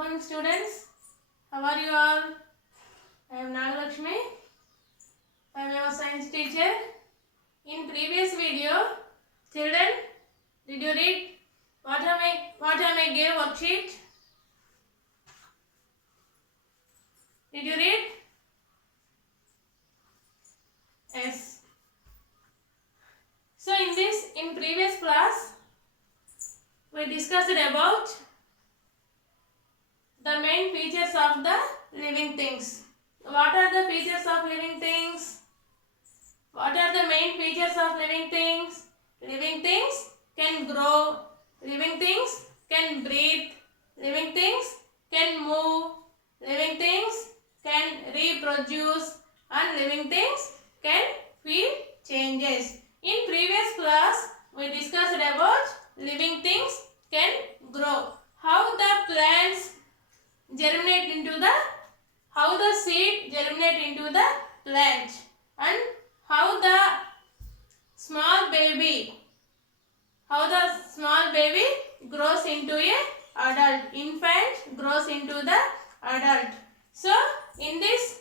morning students. How are you all? I am Nagalakshmi. I am your science teacher. In previous video, children, did you read what am I gave worksheet? Did you read? Yes. So in previous class, we discussed about the main features of the living things. What are the features of living things? What are the main features of living things? Living things can grow. Living things can breathe. Living things can move. Living things can reproduce. And living things can feel changes. In previous class, we discussed about living things can grow. How the plants germinate into the, how the seed germinate into the plant, and how the small baby grows into a adult, infant grows into the adult. So in this,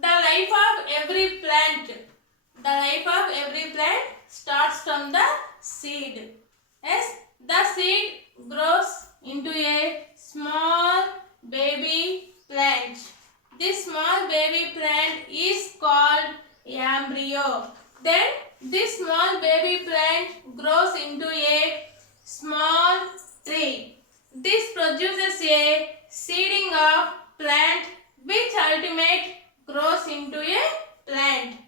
the life of every plant starts from the seed. Yes, the seed grows into a small baby plant. This small baby plant is called embryo. Then this small baby plant grows into a small tree. This produces a seeding of plant which ultimate grows into a plant.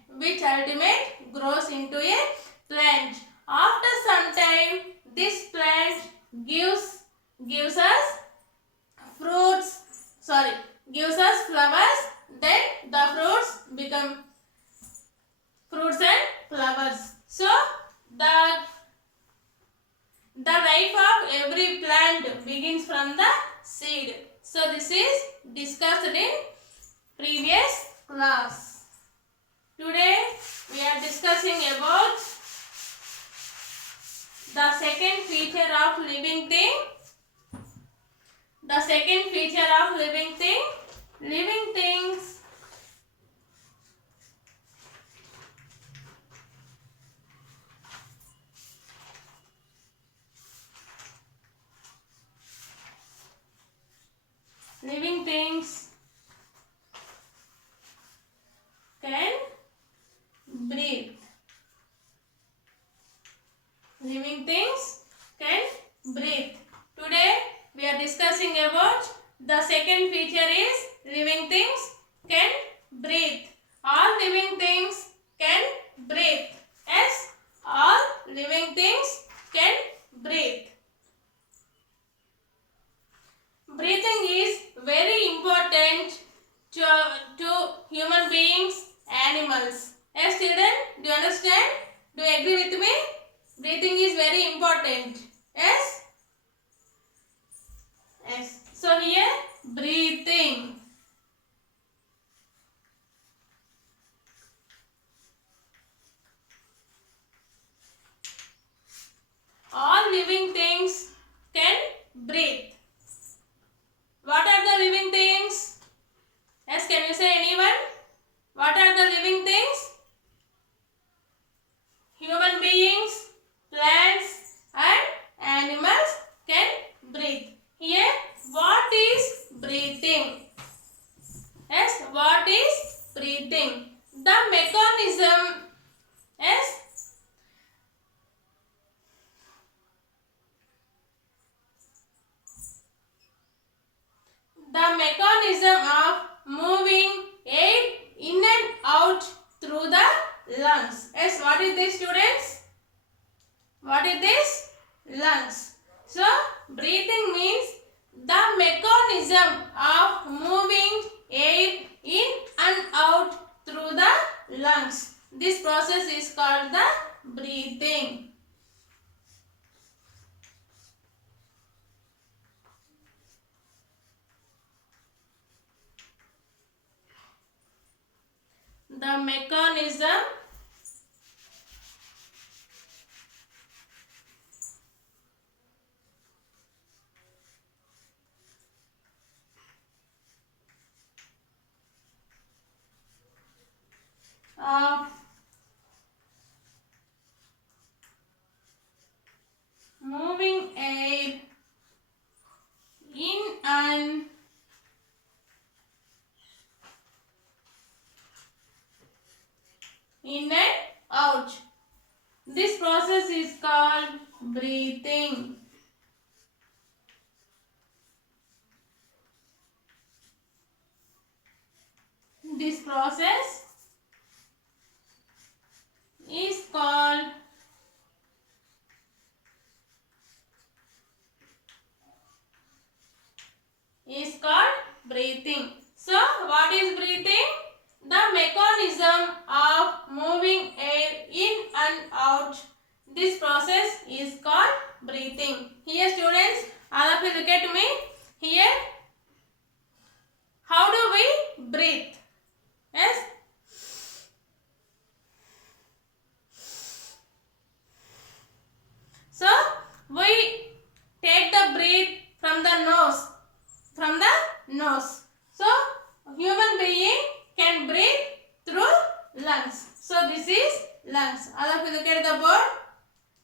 After some time, this plant gives us flowers. Then the fruits become fruits and flowers. So the life of every plant begins from the seed. So this is discussed in previous class. Today we are discussing about the second feature of living thing. Living things can breathe. Living things can breathe. Today we are discussing about the second feature is living things can breathe. All living things can breathe. Yes, all living things can breathe. Breathing is very important to human beings, animals. Yes, children, do you understand? Do you agree with me? Breathing is very important. Yes? Yes. So here, breathing. All living things can breathe. What are the living things? Yes, can you say anyone? What are the living things? Human beings, plants and animals can breathe. Here, what is breathing? Yes, what is breathing? The mechanism. Yes, the mechanism of moving air in and out through the lungs. Yes, what is this, students? What is this? Lungs. So, breathing means the mechanism of moving air in and out through the lungs. This process is called the breathing. The mechanism This process is called breathing. So, what is breathing? The mechanism of moving air in and out. This process is called breathing. Here, students, all of you look at me. Here, how do we breathe? Yes. So, we take the breath from the nose. So, human being can breathe through lungs. So, this is lungs. All of you look at the board.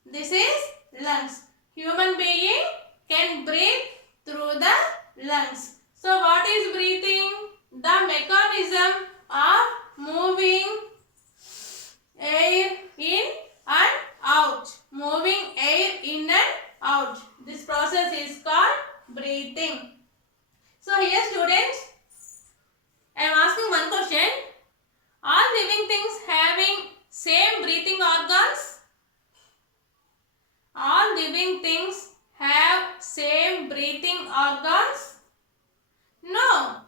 This is lungs. Human being can breathe through the lungs. So, what is breathing? The mechanism of moving air in and out. Moving air in and out. This process is called breathing. So here, students, I am asking one question. Are living things having same breathing organs? All living things have same breathing organs? No.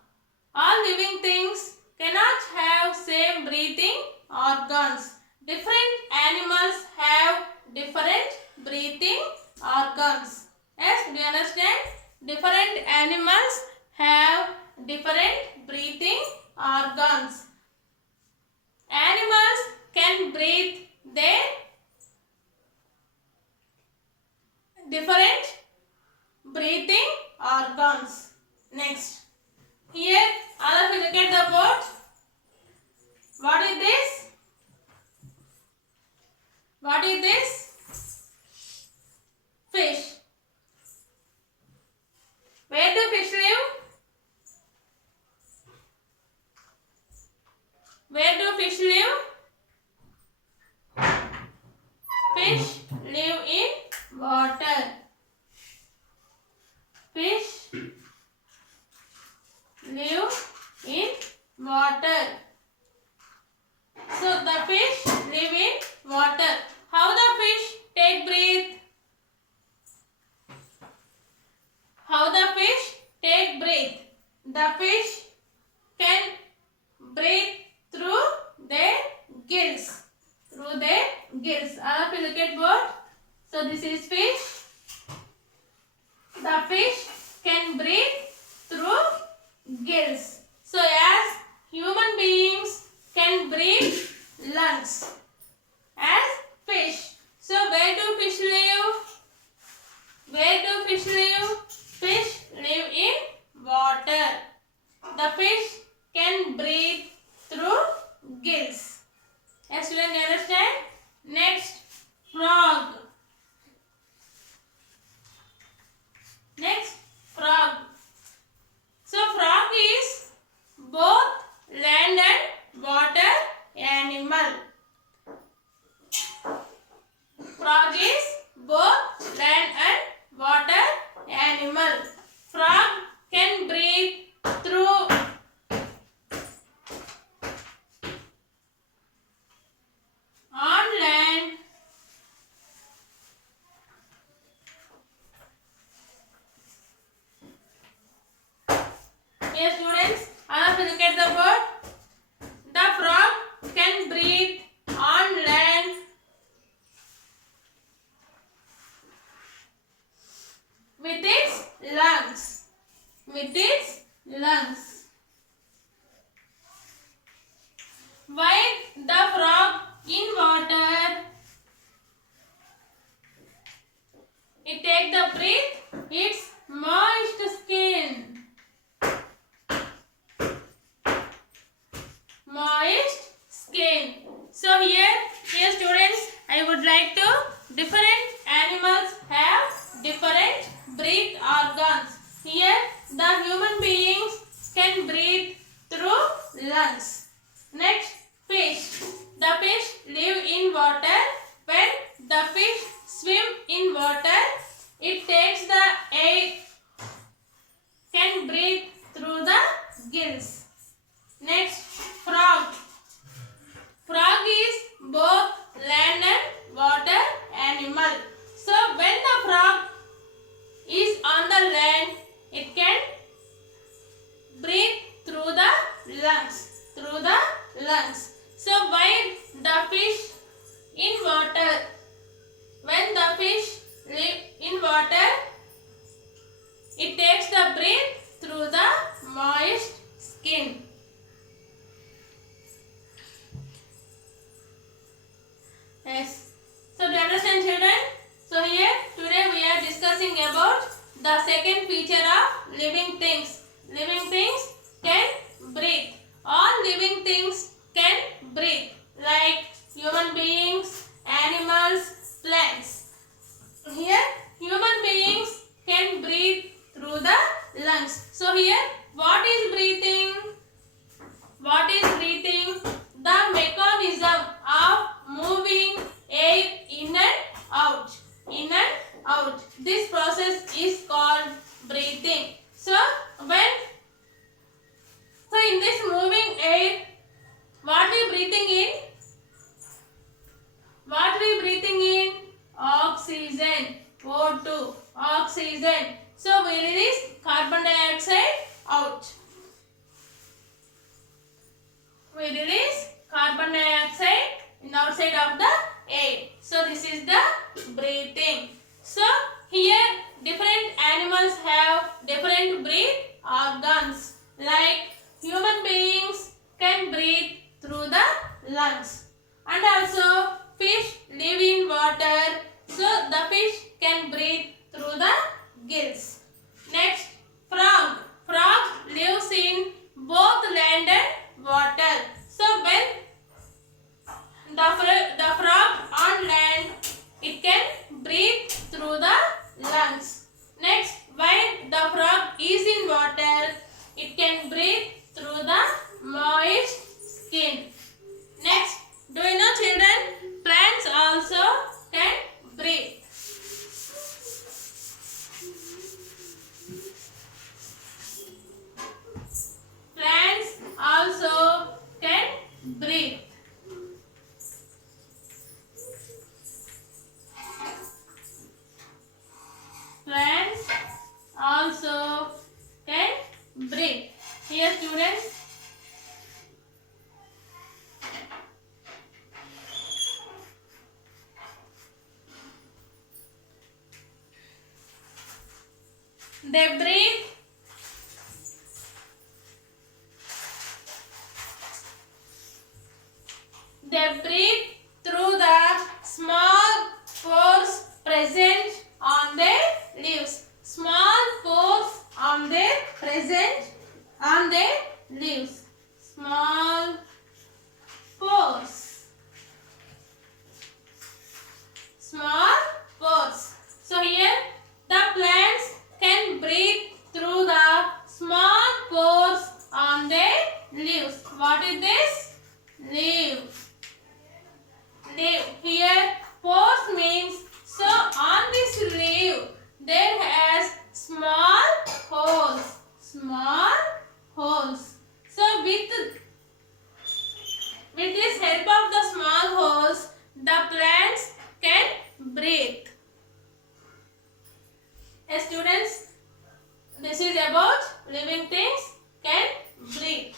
All living things cannot have same breathing organs. Different animals have different breathing organs. Yes, do you understand? Different animals have different breathing organs. Animals can breathe their different breathing organs. Next, here all of you look at the board. What is this? What is this? Fish. Where do fish live? Where do fish live? Fish live in water. Fish live in water. So the fish live in water. How the fish take breath? How the fish take breath? The fish can breathe through their gills. Through their gills. All of you look at board. So this is fish. The fish can breathe through gills. So as human beings can breathe lungs as fish. So where do fish live? Where do fish live? Fish live in water. The fish can breathe through gills. Yes, students, you understand? Next, frog. Next, frog. So frog is both land and water animal. Frog is both land and water animal. Frog can breathe through on land Here, students, all of you look at the board. The frog can breathe on land with its lungs. With its lungs. While the frog in water, it takes the breath, its moist skin. Moist skin. So here students, I would like to different animals have different breath organs. Here the human beings can breathe through lungs. Next, fish. The fish live in water. When the fish swim in water, it takes the air, can breathe through the gills. Next, about the second feature of living things. Living things can breathe. All living things can breathe, like human beings, animals, plants. Here, human beings can breathe through the lungs. So here, what is breathing? What is breathing? The mechanism of moving air in and out. In and out. This process is called breathing. So in this moving air, what we breathing in? What we breathing in? Oxygen. O2. Oxygen. So we release carbon dioxide out. We release carbon dioxide in the outside of the air. So this is the breathing. So here different animals have different breath organs. Like human beings can breathe through the lungs. And also fish live in water. So the fish can breathe through the gills. Next, frog. Frog lives in both land and water. So when the frog on land, it can breathe through the lungs. Next, when the frog is in water, it can breathe through the moist skin. Next, do you know, children, plants also can breathe. Plants also can breathe. Plants also can breathe. Here, students, they breathe through the small pores present on their leaves. Small pores on their leaves. Small pores. Small pores. So here the plants can breathe through the small pores on their leaves. What is this? Leaf. Here pores means, so on this leaf there has small holes. Small holes. So with this help of the small holes, the plants can breathe. Yes, students, this is about living things can breathe.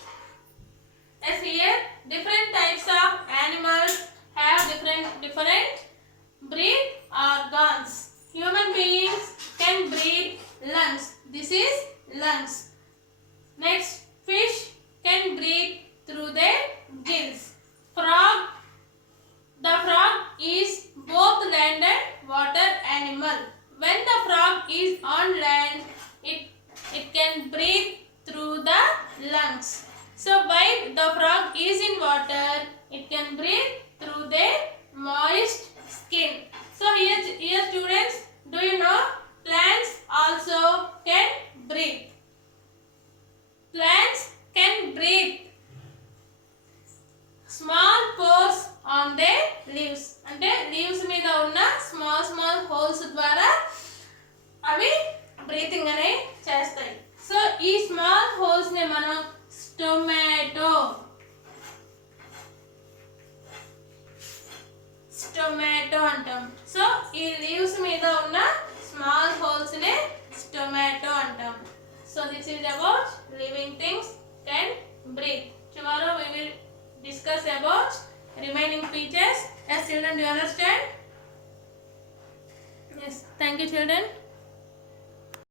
As here, different types of animals have different breath organs. Human beings can breathe lungs. This is lungs. Next, fish can breathe through their gills. The frog is both land and water animal. When the frog is on land, it can breathe through the lungs. So while the frog is in water, it can breathe through their moist skin. So here students, do you know plants also can breathe? Plants can breathe. Small pores on their leaves. అంటే leaves మీద ఉన్న small holes ద్వారా అవి breathing అనే చేస్తాయి. So ఈ small holes ని మనం స్టొమాటో అంటాం. సో ఈ లీవ్స్ మీద ఉన్న స్మాల్ హోల్స్ నే స్టొమాటో అంటాం. So this is about living things can breathe. Tomorrow we will discuss about remaining features. Yes, children, do you understand? Yes, thank you, children.